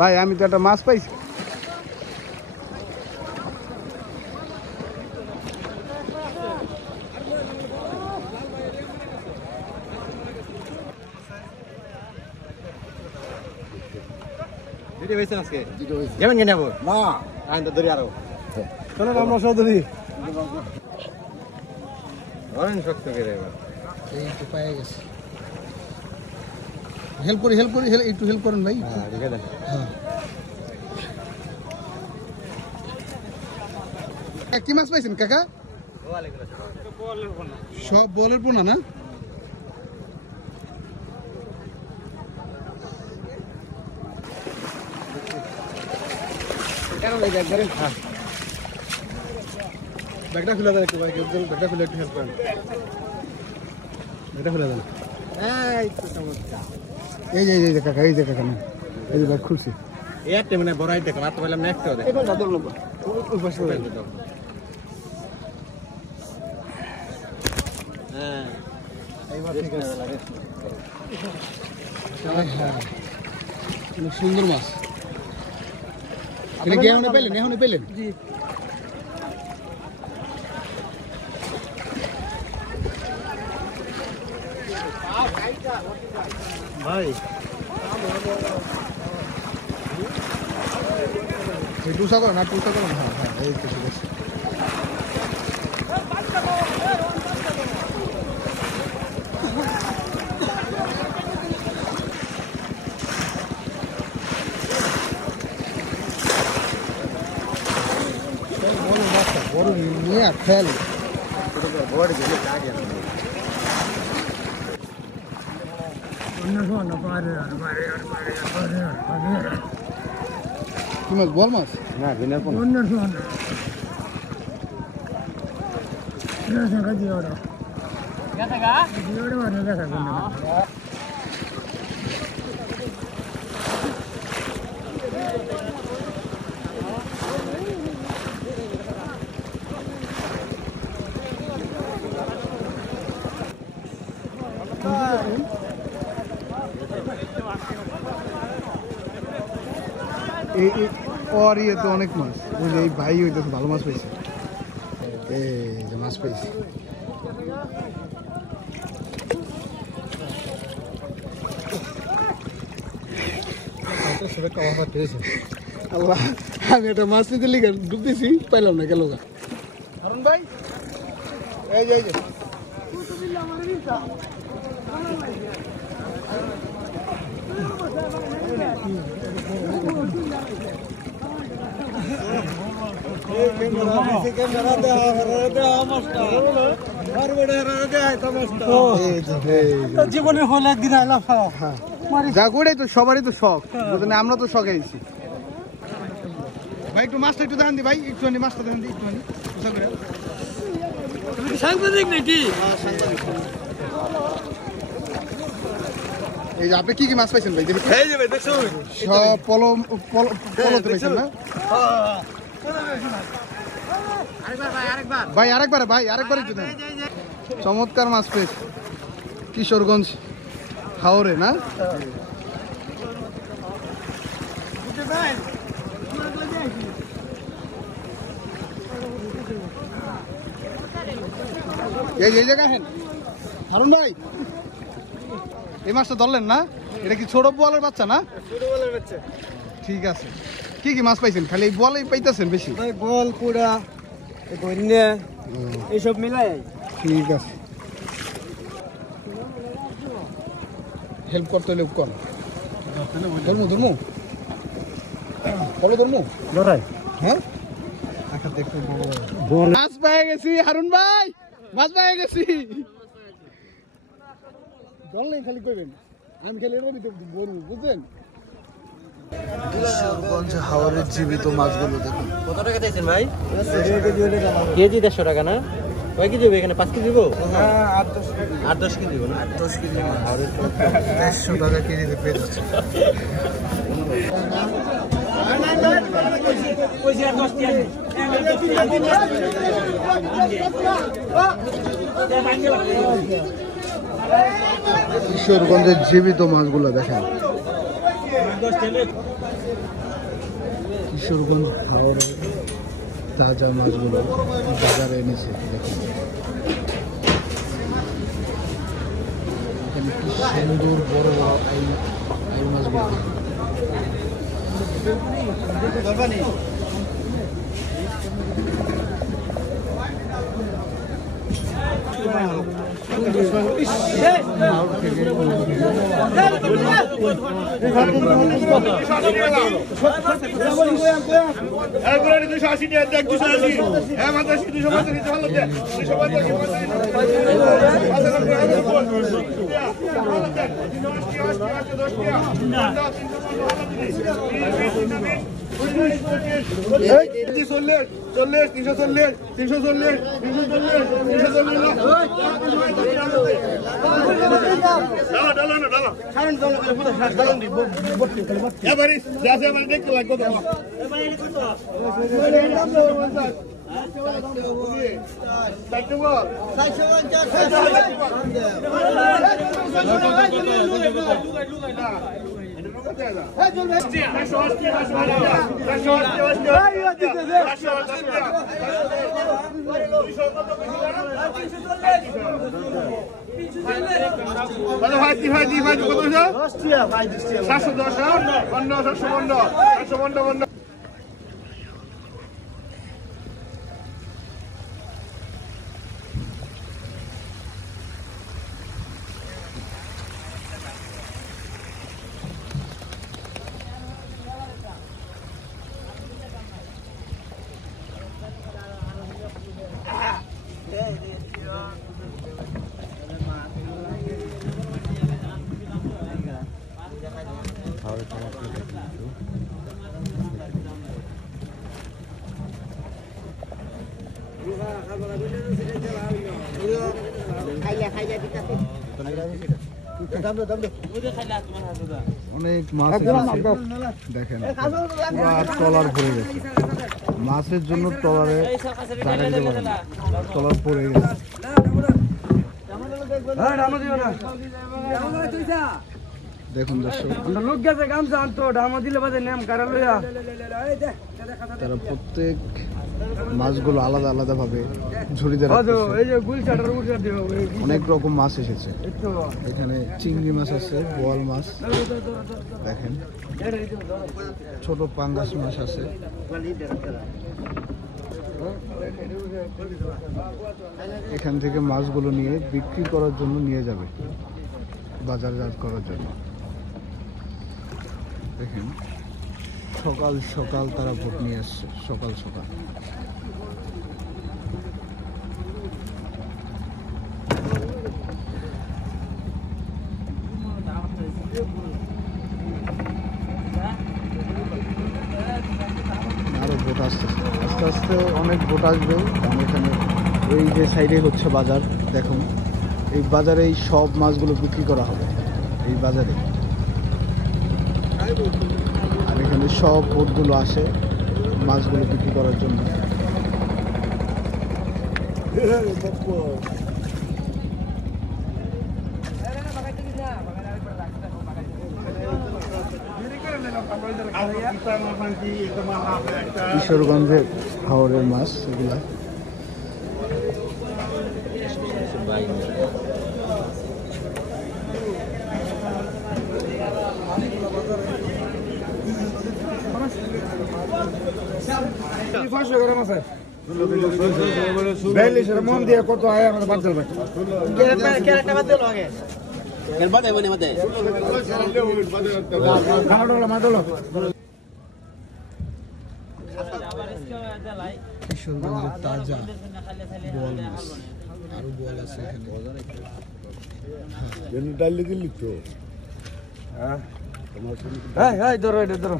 ভাই আমি তো একটা মাছ পাইছি। যাবেন কেন যাবো না আমি তো ধরি আরো চলো আমরা সব ধরি ধরেন শক্ত করে এবার এই তো পায়ে গেছে হেল্প করি একটু হেল্প করেন ভাই হ্যাঁ রেখে দেন কি মাছ পাইছেন কাকা সব বলের পোনা না ব্যাগটা খুলে দেন একটু ভাই ব্যাগটা খুলে একটু হেল্প করেন ব্যাগটা খুলে দেন এই যে কাকা না এই যে ব্যাগ খুলছি এই একটা মানে বড় আইতে কাটা তো বললাম নেক্সট হবে এটা ধরো ওই পাশে হ্যাঁ এইবার ঠিক আছে হ্যাঁ অনেক সুন্দর মাছ এটা কি এখনই পেলেন জি ভাই টুসা করো না হ্যাঁ এই তো ঠিক আছে বড় নিয়ে খেল বড় গেলে কাজে কি মাছ বল মাছ না বিনা কোন और ये तो अनेक माछ ওই যে এই ভাই হইতেছে ভালো মাছ পাইছে এই যে মাছ পাইছে তো সবে কাওয়া পাতেছে আল্লাহ আমি এটা মাছ নিতে লিখে ডুব দিছি পাইলাম না গেল হারুন ভাই এই যে জীবনে হলে একদিন আইলাম যা করে তো সবারই তো শখ আমরা তো শখ আইছি ভাই একটু মাছটা একটু দেখান দি ভাই একটুখানি মাছটা দেখান দি একটুখানি সাংবাদিক নাকি এই যে আপনি কি মাছ পাইছেন ভাই দেখি সব পলোতে পাইছেন না ভাই আরেকবার একটু দেন চমৎকার মাছ পেয়েছে কিশোরগঞ্জ হাওরে না এই জায়গা হেন হারুন ভাই এই মাছটা ধরলেন না এটা কি ছোট বোয়ালের বাচ্চা না ছোট বলের বাচ্চা ঠিক আছে কি মাছ পাইছেন খালি এই বলেই পাইতেছেন বেশি ভাই বল পুরা গন্যা এইসব মিলাই ঠিক আছে হেল্প করতে হলে কর ধর্মু লড়াই হ্যাঁ মাছ পেয়ে গেছি হারুন ভাই মাছ পেয়ে গেছি জল নেই খালি কইবেন আমি খালি এর মধ্যে বলবো বুঝলেন কিশোরগঞ্জ হাওরের জীবিত মাছগুলো দেখুন কত টাকা দিয়েছেন ভাই কেজি 150 টাকা না কয় কেজি হবে এখানে 5 কেজি দিব হ্যাঁ 8-10 কেজি দিব না 8-10 কেজি 150 টাকা কেজিতে পেয়ে যাচ্ছে কিশোরগঞ্জের জীবিত মাছগুলো দেখেন কিশোরগঞ্জ হাওরের তাজা মাছগুলো বাজারে এনেছে দেখুন। এখানে কি সুন্দর বড় বড় আই মাছগুলো। অনেক মাছ দেখেন, ট্রলার ভরে গেছে মাছের জন্য। ট্রলারে ট্রলার পড়ে গেছে। দেখুন দর্শক, তারা প্রত্যেক মাছগুলো আলাদা আলাদা ভাবে ঝুড়িতে অনেক রকম মাছ এসেছে। এখানে চিংড়ি মাছ আছে, বোয়াল মাছ দেখেন, ছোট পাঙ্গাস মাছ আছে। এখান থেকে মাছগুলো নিয়ে বিক্রি করার জন্য নিয়ে যাবে, বাজারজাত করার জন্য। দেখেন সকাল সকাল তারা ভোট নিয়ে আসছে, সকাল সকাল। আরো ভোট আসতেছে, আস্তে আস্তে অনেক ভোট আসবে। এখানে এই যে সাইডে হচ্ছে বাজার, দেখুন এই বাজারে এই সব মাছগুলো বিক্রি করা হবে এই বাজারে। আর এখানে সব বোটগুলো আসে মাছগুলো বিক্রি করার জন্য। কিশোরগঞ্জের হাওরের মাছ এগুলা। মন দিয়ে কত হয় আমাদের বাচ্চার কিশোরগঞ্জের তাজা বোয়াল মাছ, আরো বোয়াল আছে এখানে। ডাইলে দিল্লি তো হ্যাঁ, ধরো এটা ধরো।